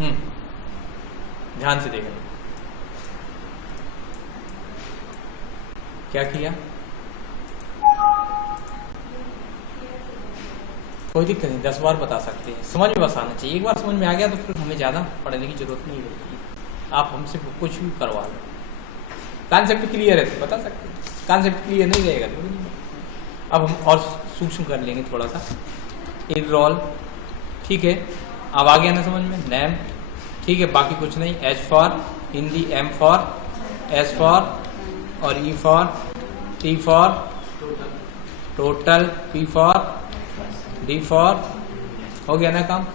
ध्यान से देखना क्या किया। कोई दिक्कत नहीं, 10 बार बता सकते हैं, समझ में बस आना चाहिए। एक बार समझ में आ गया तो फिर हमें ज्यादा पढ़ने की जरूरत नहीं होगी, आप हमसे कुछ भी करवा लो। कॉन्सेप्ट क्लियर है तो बता सकते हैं, कॉन्सेप्ट क्लियर नहीं रहेगा तो नहीं। अब हम और सूक्ष्म कर लेंगे थोड़ा सा। इनरोल, ठीक है, अब आ गया ना समझ में। नेम, ठीक है, बाकी कुछ नहीं। H for Hindi, M for, S for और E for, T for total, P for, D for. हो गया ना काम,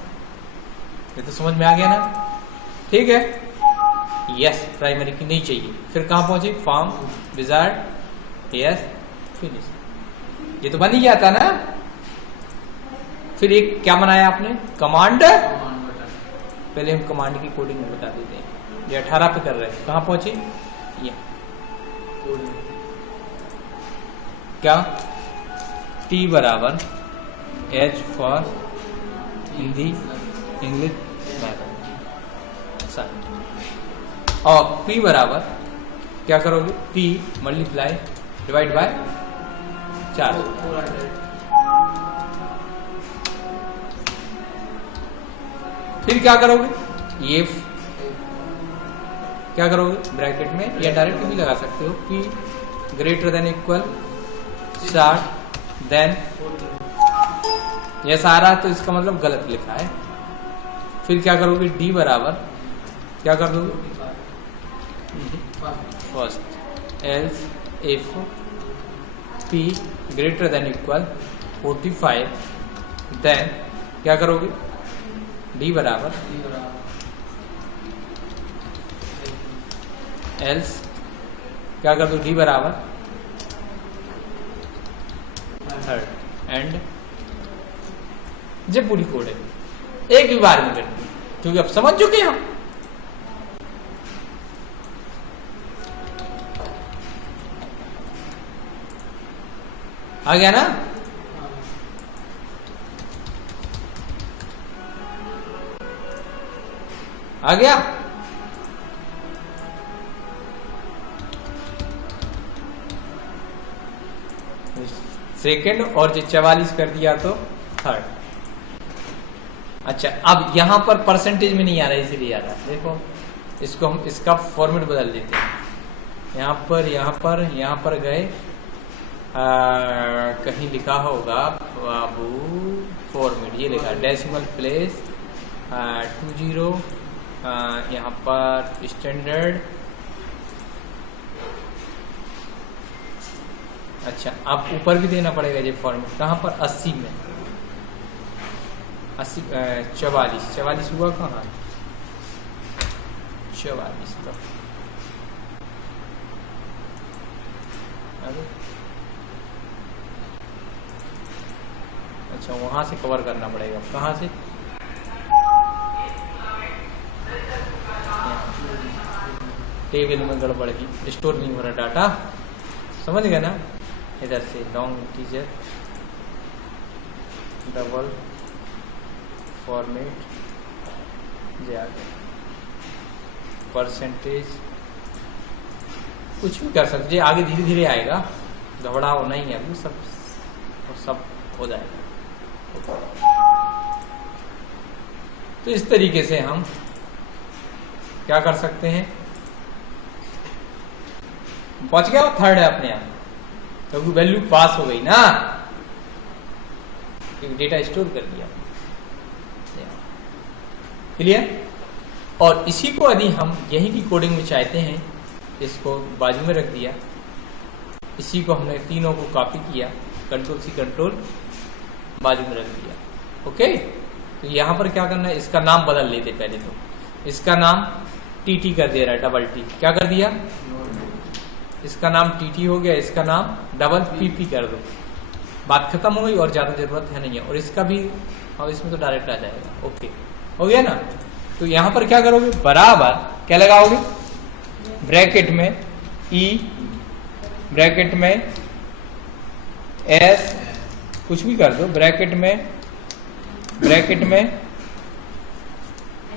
ये तो समझ में आ गया ना, ठीक है। यस, प्राइमरी की नहीं चाहिए। फिर कहां पहुंचे, फॉर्म, विजार्ड, यस, फिनिश। ये तो बन ही गया था ना। फिर एक क्या बनाया आपने, कमांड। पहले हम कमांड की कोडिंग में बता देते हैं। ये 18 पे कर रहे हैं, कहां पहुंचे, ये क्या, टी बराबर H for Hindi, English, math, और पी बराबर क्या करोगे, पी मल्टीप्लाई डिवाइड बाय 4। फिर क्या करोगे, ये क्या करोगे ब्रैकेट में, या डायरेक्ट भी लगा सकते हो, P greater than equal 60, then ये सारा, तो इसका मतलब गलत लिखा है। फिर क्या करोगे, डी बराबर क्या कर दोगे, first else if P greater than equal 45, then क्या करोगे, डी बराबर एल्स क्या कर दो, डी बराबर थर्ड एंड। जब पूरी कोड है एक ही बार में करनी, क्योंकि अब समझ चुके हम। आ गया ना, आ गया। सेकंड और जो 44 कर दिया तो थर्ड। अच्छा, अब यहां पर परसेंटेज में नहीं आ रहा है, इसीलिए आ रहा है। देखो इसको हम, इसका फॉर्मेट बदल देते हैं। यहां पर गए, कहीं लिखा होगा बाबू फॉर्मेट, ये लिखा डेसिमल प्लेस 20, यहाँ पर स्टैंडर्ड। अच्छा, अब ऊपर भी देना पड़ेगा ये फॉर्मेट, कहाँ पर 80 में, 80 44 हुआ कहाँ, 44 का। अच्छा, वहां से कवर करना पड़ेगा, कहाँ से, टेबल में गड़बड़ की, स्टोर नहीं हो रहा डाटा, समझ गए ना। इधर से long integer double format percentage, कुछ भी कर सकते हैं, आगे धीरे धीरे आएगा, घबराओ नहीं है, अभी सब हो जाएगा। तो इस तरीके से हम क्या कर सकते हैं, पहुंच गया, थर्ड है अपने आप, क्योंकि वैल्यू पास हो गई ना, क्योंकि डेटा स्टोर कर दिया। क्लियर। और इसी को यदि हम यही की कोडिंग में चाहते हैं, इसको बाजू में रख दिया, इसी को हमने तीनों को कॉपी किया, कंट्रोल सी कंट्रोल बाजू में रख दिया। ओके, तो यहां पर क्या करना है, इसका नाम बदल लेते पहले। तो इसका नाम टीटी कर दे रहा है, डबल टी, क्या कर दिया, इसका नाम टीटी हो गया, इसका नाम डबल पीपी कर दो, बात खत्म हो गई, और ज्यादा जरूरत है नहीं है। और इसका भी, और इसमें तो डायरेक्ट आ जाएगा। ओके, हो गया ना। तो यहां पर क्या करोगे, बराबर क्या लगाओगे, ब्रैकेट में ई, ब्रैकेट में एस, कुछ भी कर दो, ब्रैकेट में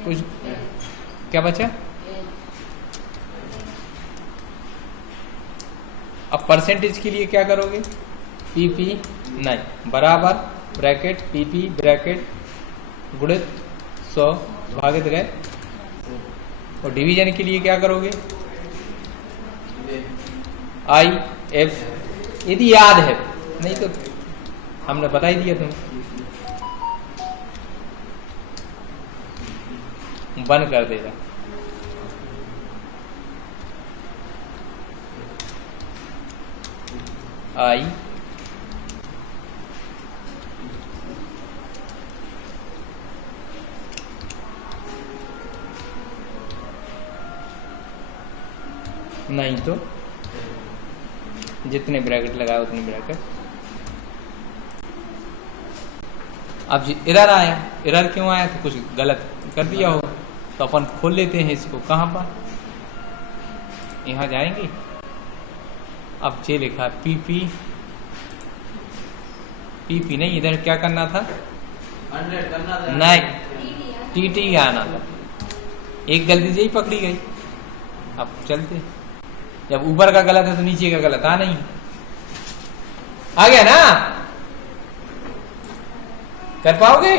कुछ क्या बचा? अब परसेंटेज के लिए क्या करोगे? PP नहीं बराबर ब्रैकेट PP ब्रैकेट गुणित 100 भागित गए। और डिवीजन के लिए क्या करोगे? IF, यदि याद है, नहीं तो हमने बता ही दिया तुम्हें। बंद कर देगा। I नहीं तो जितने ब्रैकेट लगाए उतने ब्रैकेट। अब एरर आया, एरर क्यों आया? तो कुछ गलत कर दिया हो, तो अपन खोल लेते हैं इसको। कहां पर? यहां जाएंगे। अब ये लिखा PP नहीं, इधर क्या करना था? 100 करना था। नहीं, TT आना था। एक गलती से ही पकड़ी गई। अब चलते, जब ऊपर का गलत है तो नीचे का गलत आ नहीं, आ गया ना? कर पाओगे?